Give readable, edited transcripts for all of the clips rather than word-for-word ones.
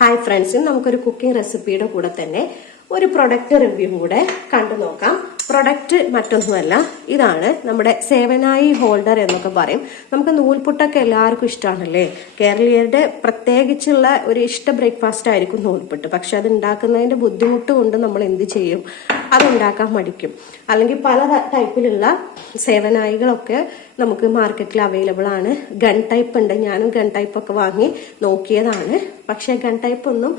Hi friends, നമുക്കൊരു cooking റെസിപ്പിയുടെ കൂടെ തന്നെ ഒരു പ്രൊഡക്റ്റ് റിവ്യൂ കൂടെ കണ്ടു നോക്കാം. പ്രൊഡക്റ്റ് മറ്റൊന്നുമല്ല, ഇതാണ് നമ്മുടെ സേവനായി ഹോൾഡർ എന്നൊക്കെ പറയും. നമുക്ക് നൂൽപുട്ടൊക്കെ എല്ലാവർക്കും ഇഷ്ടമാണല്ലേ. കേരളീയരുടെ പ്രത്യേകിച്ചുള്ള ഒരു ഇഷ്ട ബ്രേക്ക്ഫാസ്റ്റ് ആയിരിക്കും നൂൽപുട്ട്. പക്ഷെ അത് ഉണ്ടാക്കുന്നതിന്റെ ബുദ്ധിമുട്ട് കൊണ്ട് നമ്മൾ എന്ത് ചെയ്യും, അതുണ്ടാക്കാൻ മടിക്കും. അല്ലെങ്കിൽ പല ടൈപ്പിലുള്ള സേവനായികളൊക്കെ നമുക്ക് മാർക്കറ്റിൽ അവൈലബിൾ ആണ്. ഗൺ ടൈപ്പ് ഉണ്ട്, ഞാനും ഗൺ ടൈപ്പ് ഒക്കെ വാങ്ങി നോക്കിയതാണ്. പക്ഷെ ഗൺ ടൈപ്പ് ഒന്നും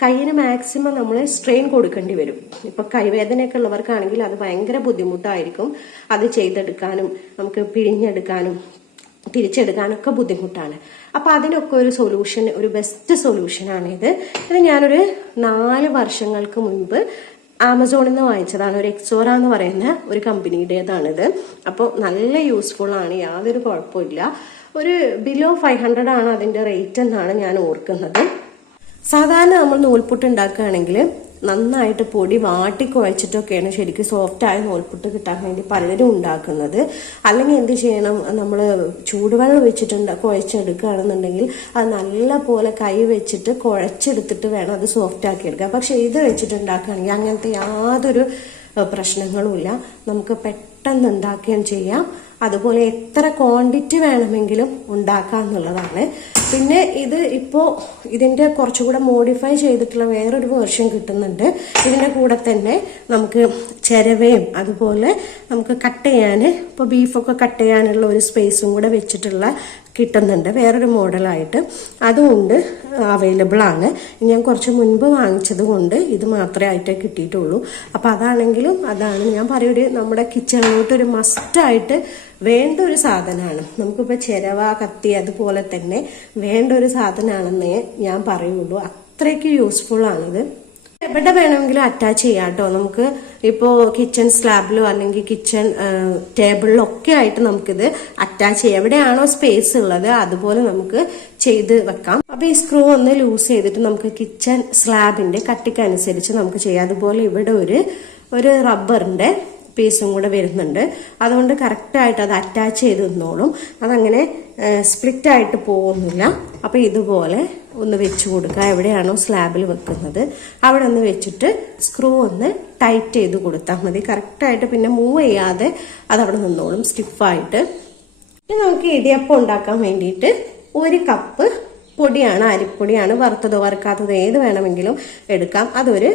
കൈയിന് മാക്സിമം നമ്മൾ സ്ട്രെയിൻ കൊടുക്കേണ്ടി വരും. ഇപ്പൊ കൈവേദനയൊക്കെ ഉള്ളവർക്കാണെങ്കിൽ അത് ഭയങ്കര ബുദ്ധിമുട്ടായിരിക്കും. അത് ചെയ്തെടുക്കാനും നമുക്ക് പിഴിഞ്ഞെടുക്കാനും തിരിച്ചെടുക്കാനൊക്കെ ബുദ്ധിമുട്ടാണ്. അപ്പൊ അതിനൊക്കെ ഒരു സൊല്യൂഷൻ, ഒരു ബെസ്റ്റ് സൊല്യൂഷനാണ് ഇത്. ഞാനൊരു 4 വർഷങ്ങൾക്ക് മുൻപ് ആമസോണിൽ നിന്ന് വാങ്ങിച്ചതാണ്. ഒരു എക്സോറ എന്ന് പറയുന്ന ഒരു കമ്പനിയുടേതാണിത്. അപ്പോൾ നല്ല യൂസ്ഫുൾ ആണ്, യാതൊരു കുഴപ്പമില്ല. ഒരു ബിലോ 500 ആണ് അതിന്റെ റേറ്റ് എന്നാണ് ഞാൻ ഓർക്കുന്നത്. സാധാരണ നമ്മൾ നൂൽപുട്ട് ഉണ്ടാക്കുകയാണെങ്കിൽ നന്നായിട്ട് പൊടി വാട്ടി കുഴച്ചിട്ടൊക്കെയാണ് ശരിക്കും സോഫ്റ്റായ നൂൽപുട്ട് കിട്ടാൻ വേണ്ടി പലരും ഉണ്ടാക്കുന്നത്. അല്ലെങ്കിൽ എന്ത് ചെയ്യണം, നമ്മൾ ചൂടുവെള്ളം വെച്ചിട്ട് കുഴച്ചെടുക്കുകയാണെന്നുണ്ടെങ്കിൽ അത് നല്ല പോലെ കൈ വെച്ചിട്ട് കുഴച്ചെടുത്തിട്ട് വേണം അത് സോഫ്റ്റ് ആക്കി എടുക്കുക. പക്ഷെ ഇത് വെച്ചിട്ട് ഉണ്ടാക്കുകയാണെങ്കിൽ അങ്ങനത്തെ യാതൊരു പ്രശ്നങ്ങളുമില്ല. നമുക്ക് പെട്ടെന്ന് ഉണ്ടാക്കുകയും ചെയ്യാം. അതുപോലെ എത്ര ക്വാണ്ടിറ്റി വേണമെങ്കിലും ഉണ്ടാക്കാം എന്നുള്ളതാണ്. പിന്നെ ഇത് ഇപ്പോൾ ഇതിന്റെ കുറച്ചുകൂടെ മോഡിഫൈ ചെയ്തിട്ടുള്ള വേറൊരു വേർഷൻ കിട്ടുന്നുണ്ട്. ഇതിന്റെ കൂടെ തന്നെ നമുക്ക് ചിരവയും അതുപോലെ നമുക്ക് കട്ട് ചെയ്യാൻ, ഇപ്പോൾ ബീഫൊക്കെ കട്ട് ചെയ്യാനുള്ള ഒരു സ്പേസും കൂടെ വെച്ചിട്ടുള്ള കിട്ടുന്നുണ്ട് വേറൊരു മോഡലായിട്ട്. അതുകൊണ്ട് അവൈലബിൾ ആണ്. ഞാൻ കുറച്ച് മുൻപ് വാങ്ങിച്ചത് കൊണ്ട് ഇത് മാത്രമേ ആയിട്ടേ കിട്ടിയിട്ടുള്ളൂ. അപ്പം അതാണെങ്കിലും അതാണ് ഞാൻ പറയൊരു നമ്മുടെ കിച്ചണിലോട്ട് ഒരു മസ്റ്റായിട്ട് വേണ്ട ഒരു സാധനമാണ്. നമുക്കിപ്പോൾ ചിരവ, കത്തി അതുപോലെ തന്നെ വേണ്ട ഒരു സാധനമാണെന്നേ ഞാൻ പറയുള്ളൂ. അത്രയ്ക്ക് യൂസ്ഫുൾ ആണിത്. എവിടെ വേണമെങ്കിലും അറ്റാച്ച് ചെയ്യാം കേട്ടോ. നമുക്ക് ഇപ്പോൾ കിച്ചൺ സ്ലാബിലോ അല്ലെങ്കിൽ കിച്ചൺ ടേബിളിലോ ഒക്കെ ആയിട്ട് നമുക്കിത് അറ്റാച്ച് ചെയ്യാം. എവിടെയാണോ സ്പേസ് ഉള്ളത് അതുപോലെ നമുക്ക് ചെയ്ത് വെക്കാം. അപ്പൊ ഈ സ്ക്രൂ ഒന്ന് ലൂസ് ചെയ്തിട്ട് നമുക്ക് കിച്ചൺ സ്ലാബിന്റെ കട്ടിക്കനുസരിച്ച് നമുക്ക് ചെയ്യാം. അതുപോലെ ഇവിടെ ഒരു റബ്ബറിന്റെ പീസും കൂടെ വരുന്നുണ്ട്. അതുകൊണ്ട് കറക്റ്റായിട്ട് അത് അറ്റാച്ച് ചെയ്ത് നിന്നോളും. അതങ്ങനെ സ്പ്ലിറ്റ് ആയിട്ട് പോകുന്നില്ല. അപ്പൊ ഇതുപോലെ ഒന്ന് വെച്ച് കൊടുക്കുക. എവിടെയാണോ സ്ലാബിൽ വെക്കുന്നത് അവിടെ ഒന്ന് വെച്ചിട്ട് സ്ക്രൂ ഒന്ന് ടൈറ്റ് ചെയ്ത് കൊടുത്താൽ മതി. കറക്റ്റായിട്ട് പിന്നെ മൂവ് ചെയ്യാതെ അതവിടെ നിന്നോളും സ്റ്റിഫായിട്ട്. ഇനി നമുക്ക് ഇടിയപ്പം ഉണ്ടാക്കാൻ വേണ്ടിയിട്ട് 1 കപ്പ് പൊടിയാണ്, അരിപ്പൊടിയാണ്. വറുത്തതോ വറുക്കാത്തതോ ഏത് വേണമെങ്കിലും എടുക്കാം. അതൊരു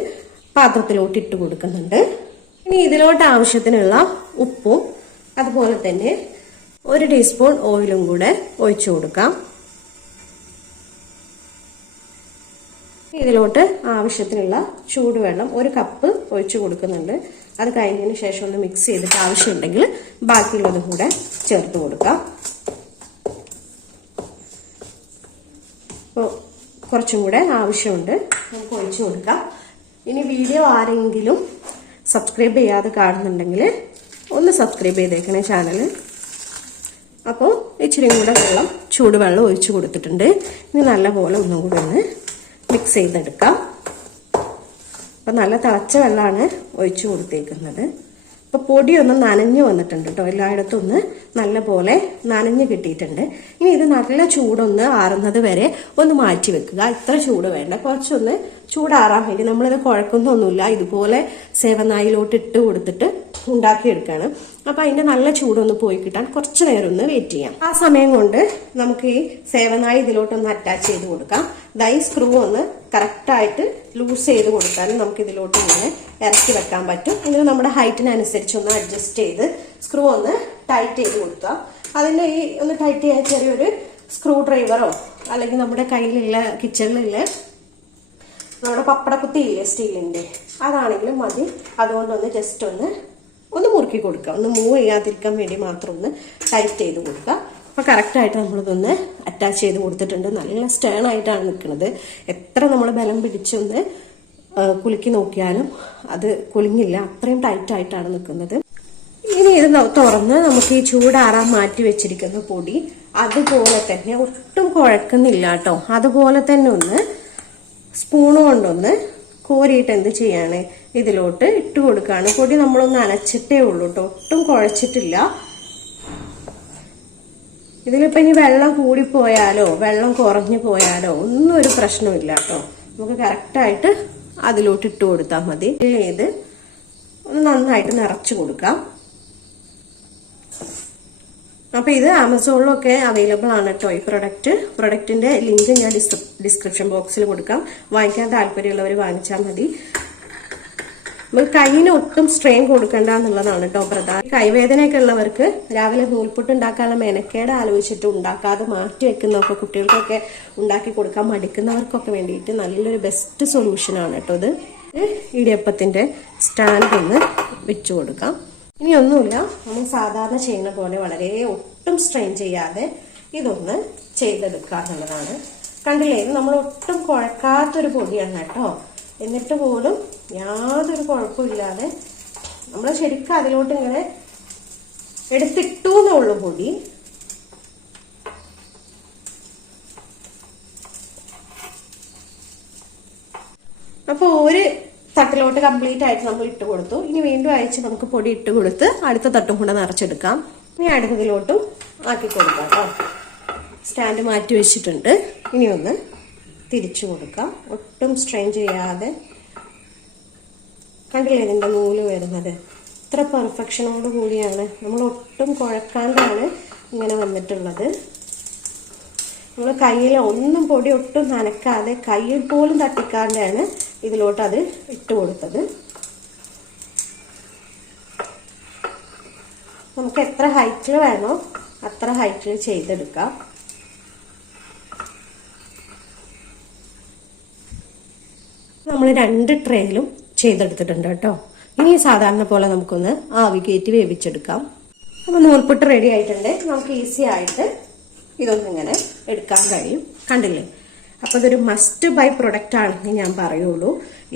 പാത്രത്തിലോട്ട് ഇട്ട് കൊടുക്കുന്നുണ്ട്. ഇനി ഇതിലോട്ട് ആവശ്യത്തിനുള്ള ഉപ്പും അതുപോലെ തന്നെ 1 ടീസ്പൂൺ ഓയിലും കൂടെ ഒഴിച്ചു കൊടുക്കാം. ഇതിലോട്ട് ആവശ്യത്തിനുള്ള ചൂടുവെള്ളം 1 കപ്പ് ഒഴിച്ചു കൊടുക്കുന്നുണ്ട്. അത് കഴിഞ്ഞതിന് ശേഷം ഒന്ന് മിക്സ് ചെയ്തിട്ട് ആവശ്യമുണ്ടെങ്കിൽ ബാക്കിയുള്ളതും കൂടെ ചേർത്ത് കൊടുക്കാം. അപ്പോൾ കുറച്ചും കൂടെ ആവശ്യമുണ്ട്, നമുക്ക് ഒഴിച്ചു കൊടുക്കാം. ഇനി വീഡിയോ ആരെങ്കിലും സബ്സ്ക്രൈബ് ചെയ്യാതെ കാണുന്നുണ്ടെങ്കിൽ ഒന്ന് സബ്സ്ക്രൈബ് ചെയ്തേക്കണേ ചാനൽ. അപ്പോൾ ഇച്ചിരിയും കൂടെ ചൂടുവെള്ളം ഒഴിച്ചു കൊടുത്തിട്ടുണ്ട്. ഇനി നല്ലപോലെ ഒന്നും കൂടി ഒന്ന് മിക്സ് ചെയ്തെടുക്കാം. അപ്പം നല്ല തിളച്ച വെള്ളമാണ് ഒഴിച്ചു കൊടുത്തേക്കുന്നത്. അപ്പോൾ പൊടിയൊന്ന് നനഞ്ഞു വന്നിട്ടുണ്ട് കേട്ടോ. എല്ലായിടത്തും ഒന്ന് നല്ല പോലെ നനഞ്ഞു കിട്ടിയിട്ടുണ്ട്. ഇനി ഇത് നല്ല ചൂടൊന്ന് ആറുന്നത് വരെ ഒന്ന് മാറ്റി വെക്കുക. ഇത്ര ചൂട് വേണ്ട, കുറച്ചൊന്ന് ചൂടാറാൻ വേണ്ടി. നമ്മളിത് കുഴക്കുന്നൊന്നുമില്ല, ഇതുപോലെ സേവനായിലോട്ട് ഇട്ട് കൊടുത്തിട്ട് ഉണ്ടാക്കിയെടുക്കുകയാണ്. അപ്പൊ അതിന്റെ നല്ല ചൂടൊന്ന് പോയി കിട്ടാൻ കുറച്ചു നേരം ഒന്ന് വെയിറ്റ് ചെയ്യാം. ആ സമയം കൊണ്ട് നമുക്ക് ഈ സേവനായി ഇതിലോട്ടൊന്ന് അറ്റാച്ച് ചെയ്ത് കൊടുക്കാം. ഈ സ്ക്രൂ ഒന്ന് കറക്റ്റായിട്ട് ലൂസ് ചെയ്ത് കൊടുത്താലും നമുക്ക് ഇതിലോട്ട് ഇങ്ങനെ ഇറക്കി വെക്കാൻ പറ്റും. ഇങ്ങനെ നമ്മുടെ ഹൈറ്റിനനുസരിച്ച് ഒന്ന് അഡ്ജസ്റ്റ് ചെയ്ത് സ്ക്രൂ ഒന്ന് ടൈറ്റ് ചെയ്ത് കൊടുക്കുക. അതിന്റെ ഈ ഒന്ന് ടൈറ്റ് ചെയ്യാൻ ചെറിയൊരു സ്ക്രൂ ഡ്രൈവറോ അല്ലെങ്കിൽ നമ്മുടെ കയ്യിലുള്ള കിച്ചണിലുള്ള നമ്മുടെ പപ്പടക്കുത്തിയില്ലേ സ്റ്റീലിന്റെ, അതാണെങ്കിലും മതി. അതുകൊണ്ടൊന്ന് ജസ്റ്റ് ഒന്ന് മുറുക്കി കൊടുക്കുക. ഒന്ന് മൂവ് ചെയ്യാതിരിക്കാൻ വേണ്ടി മാത്രം ഒന്ന് ടൈറ്റ് ചെയ്ത് കൊടുക്കുക. അപ്പൊ കറക്റ്റായിട്ട് നമ്മളിതൊന്ന് അറ്റാച്ച് ചെയ്ത് കൊടുത്തിട്ടുണ്ട്. നല്ല സ്റ്റേൺ ആയിട്ടാണ് നിൽക്കുന്നത്. എത്ര നമ്മൾ ബലം പിടിച്ചൊന്ന് കുലുക്കി നോക്കിയാലും അത് കുലുങ്ങില്ല, അത്രയും ടൈറ്റ് ആയിട്ടാണ് നിൽക്കുന്നത്. ഇനി ഇത് തുറന്ന് നമുക്ക് ഈ ചൂടാറാൻ മാറ്റി വെച്ചിരിക്കുന്ന പൊടി അതുപോലെ തന്നെ ഒട്ടും കുഴക്കുന്നില്ല കേട്ടോ. അതുപോലെ തന്നെ ഒന്ന് സ്പൂണ് കൊണ്ടൊന്ന് കോരിയിട്ട് എന്ത് ചെയ്യാണ്, ഇതിലോട്ട് ഇട്ട് കൊടുക്കുകയാണ്. പൊടി നമ്മളൊന്ന് അനച്ചിട്ടേ ഉള്ളൂ കേട്ടോ, ഒട്ടും കുഴച്ചിട്ടില്ല. ഇതിലിപ്പോ ഇനി വെള്ളം കൂടിപ്പോയാലോ വെള്ളം കുറഞ്ഞു പോയാലോ ഒന്നും ഒരു പ്രശ്നമില്ല കേട്ടോ. നമുക്ക് കറക്റ്റായിട്ട് അതിലോട്ട് ഇട്ട് കൊടുത്താൽ മതി. ഇത് ഒന്ന് നന്നായിട്ട് നിറച്ചു കൊടുക്കാം. അപ്പൊ ഇത് ആമസോണിലൊക്കെ അവൈലബിൾ ആണ് കേട്ടോ ഈ പ്രൊഡക്റ്റിന്റെ ലിങ്ക് ഞാൻ ഡിസ്ക്രിപ്ഷൻ ബോക്സിൽ കൊടുക്കാം. വാങ്ങിക്കാൻ താല്പര്യമുള്ളവർ വാങ്ങിച്ചാൽ മതി. നമുക്ക് കൈയിന് ഒട്ടും സ്ട്രെയിൻ കൊടുക്കണ്ട എന്നുള്ളതാണ് കേട്ടോ പ്രധാനം. കൈവേദനയൊക്കെ ഉള്ളവർക്ക് രാവിലെ നൂൽപുട്ട് ഉണ്ടാക്കാനുള്ള മെനക്കേട് ആലോചിച്ചിട്ട് ഉണ്ടാക്കാതെ മാറ്റി വെക്കുന്നവർക്ക്, കുട്ടികൾക്കൊക്കെ ഉണ്ടാക്കി കൊടുക്കാൻ മടിക്കുന്നവർക്കൊക്കെ വേണ്ടിയിട്ട് നല്ലൊരു ബെസ്റ്റ് സൊല്യൂഷൻ ആണ് കേട്ടോ ഇത്. ഇടിയപ്പത്തിന്റെ സ്റ്റാൻഡ് ഒന്ന് വെച്ചു കൊടുക്കാം. ഇനി ഒന്നുമില്ല, നമ്മൾ സാധാരണ ചെയ്യുന്ന പോലെ വളരെ ഒട്ടും സ്ട്രെയിൻ ചെയ്യാതെ ഇതൊന്ന് ചെയ്തെടുക്കുക എന്നുള്ളതാണ്. കണ്ടില്ലേ, ഇത് നമ്മൾ ഒട്ടും കുഴക്കാത്തൊരു പൊടിയാണ് കേട്ടോ. എന്നിട്ട് പോലും യാതൊരു കുഴപ്പമില്ലാതെ നമ്മൾ ശരിക്കും അതിലോട്ട് ഇങ്ങനെ എടുത്തിട്ടു എന്നേ ഉള്ളൂ പൊടി. അപ്പൊ ഒരു തട്ടിലോട്ട് കംപ്ലീറ്റ് ആയിട്ട് നമ്മൾ ഇട്ട് കൊടുത്തു. ഇനി വീണ്ടും അയച്ച് നമുക്ക് പൊടി ഇട്ട് കൊടുത്ത് അടുത്ത തട്ടും കൂടെ നിറച്ചെടുക്കാം. ഇനി അടുത്തതിലോട്ടും ആക്കി കൊടുക്കാം കേട്ടോ. സ്റ്റാൻഡ് മാറ്റി വെച്ചിട്ടുണ്ട്. ഇനി ഒന്ന് തിരിച്ചു കൊടുക്കാം, ഒട്ടും സ്ട്രെയിൻ ചെയ്യാതെ. കണ്ടില്ലേ ഇതിന്റെ നൂല് വരുന്നത്? ഇത്ര പെർഫെക്ഷനോട് കൂടിയാണ്, നമ്മൾ ഒട്ടും കുഴക്കാണ്ടാണ് ഇങ്ങനെ വന്നിട്ടുള്ളത്. നമ്മൾ കയ്യിൽ ഒന്നും പൊടി ഒട്ടും നനക്കാതെ കയ്യിൽ പോലും തട്ടിക്കാണ്ടാണ് ഇതിലോട്ട് അത് ഇട്ട് കൊടുത്തത്. നമുക്ക് എത്ര ഹൈറ്റിൽ വേണോ അത്ര ഹൈറ്റിൽ ചെയ്തെടുക്കാം. നമ്മൾ 2 ട്രേയിലും ചെയ്തെടുത്തിട്ടുണ്ട് കേട്ടോ. ഇനി സാധാരണ പോലെ നമുക്കൊന്ന് ആവി കയറ്റി വേവിച്ചെടുക്കാം. അപ്പോൾ നൂൽപുട്ട് റെഡി ആയിട്ടുണ്ട്. നമുക്ക് ഈസി ആയിട്ട് ഇതൊന്നിങ്ങനെ എടുക്കാൻ കഴിയും. കണ്ടില്ലേ? അപ്പോൾ ഇതൊരു മസ്റ്റ് ബൈ പ്രൊഡക്റ്റ് ആണെന്ന് ഞാൻ പറയുള്ളൂ.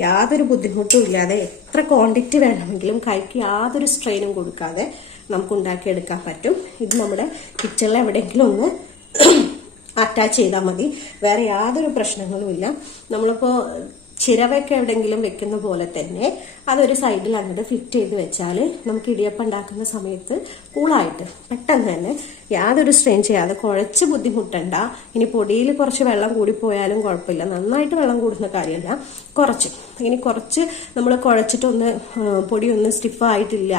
യാതൊരു ബുദ്ധിമുട്ടും ഇല്ലാതെ എത്ര ക്വാണ്ടിറ്റി വേണമെങ്കിലും കൈക്ക് യാതൊരു സ്ട്രെയിനും കൊടുക്കാതെ നമുക്ക് ഉണ്ടാക്കിയെടുക്കാൻ പറ്റും. ഇത് നമ്മുടെ കിച്ചണിൽ എവിടെയെങ്കിലും ഒന്ന് അറ്റാച്ച് ചെയ്താൽ മതി. വേറെ യാതൊരു പ്രശ്നങ്ങളും ഇല്ല. നമ്മളിപ്പോൾ ചിരവയൊക്കെ എവിടെയെങ്കിലും വെക്കുന്ന പോലെ തന്നെ അതൊരു സൈഡിൽ അങ്ങോട്ട് ഫിറ്റ് ചെയ്ത് വെച്ചാൽ നമുക്ക് ഇടിയപ്പം ഉണ്ടാക്കുന്ന സമയത്ത് കൂളായിട്ട് പെട്ടെന്ന് തന്നെ യാതൊരു സ്ട്രെയിൻ ചെയ്യാതെ കുഴച്ച് ബുദ്ധിമുട്ടണ്ട. ഇനി പൊടിയിൽ കുറച്ച് വെള്ളം കൂടിപ്പോയാലും കുഴപ്പമില്ല, നന്നായിട്ട് വെള്ളം കൂടുന്ന കാര്യമല്ല, കുറച്ച് നമ്മൾ കുഴച്ചിട്ടൊന്ന് പൊടിയൊന്നും സ്റ്റിഫായിട്ടില്ല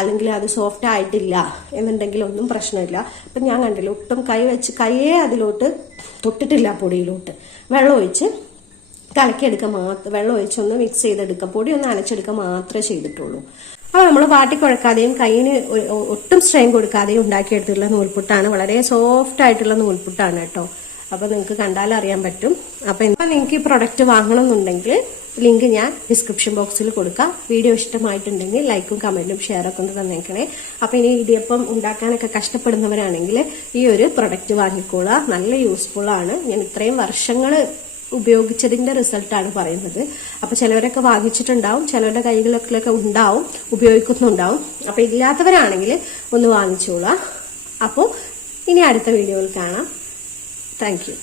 അല്ലെങ്കിൽ അത് സോഫ്റ്റ് ആയിട്ടില്ല എന്നുണ്ടെങ്കിൽ ഒന്നും പ്രശ്നമില്ല. അപ്പം ഞാൻ കണ്ടില്ല, ഒട്ടും കൈയെ അതിലോട്ട് തൊട്ടിട്ടില്ല പൊടിയിലോട്ട്. വെള്ളം ഒഴിച്ച് കലക്കിയെടുക്കുക മാത്രം, വെള്ളം ഒഴിച്ചൊന്ന് മിക്സ് ചെയ്തെടുക്കുക, പൊടി ഒന്ന് അനച്ചെടുക്കുക മാത്രമേ ചെയ്തിട്ടുള്ളൂ. അപ്പോൾ നമ്മൾ വാട്ടിക്കുഴക്കാതെയും കൈയിന് ഒട്ടും സ്ട്രെയിൻ കൊടുക്കാതെയും ഉണ്ടാക്കിയെടുത്തിട്ടുള്ള നൂൽപുട്ടാണ്. വളരെ സോഫ്റ്റ് ആയിട്ടുള്ള നൂൽപുട്ടാണ് കേട്ടോ. അപ്പോൾ നിങ്ങൾക്ക് കണ്ടാൽ അറിയാൻ പറ്റും. അപ്പോൾ നിങ്ങൾക്ക് ഈ പ്രൊഡക്റ്റ് വാങ്ങണമെന്നുണ്ടെങ്കിൽ ലിങ്ക് ഞാൻ ഡിസ്ക്രിപ്ഷൻ ബോക്സിൽ കൊടുക്കാം. വീഡിയോ ഇഷ്ടമായിട്ടുണ്ടെങ്കിൽ ലൈക്കും കമന്റും ഷെയറൊക്കെ ഒന്ന് തന്നേക്കണേ. അപ്പോൾ ഇനി ഇടിയപ്പം ഉണ്ടാക്കാനൊക്കെ കഷ്ടപ്പെടുന്നവരാണെങ്കിൽ ഈ ഒരു പ്രൊഡക്റ്റ് വാങ്ങിക്കോളുക. നല്ല യൂസ്ഫുൾ ആണ്. ഞാൻ ഇത്രയും വർഷങ്ങൾ ഉപയോഗിച്ചതിന്റെ റിസൾട്ടാണ് പറയുന്നത്. അപ്പൊ ചിലവരൊക്കെ വാങ്ങിച്ചിട്ടുണ്ടാവും, ചിലവരുടെ കൈകളിലൊക്കെ ഉണ്ടാവും, ഉപയോഗിക്കുന്നുണ്ടാവും. അപ്പൊ ഇല്ലാത്തവരാണെങ്കിൽ ഒന്ന് വാങ്ങിച്ചോളാം. അപ്പോൾ ഇനി അടുത്ത വീഡിയോയിൽ കാണാം. Thank you.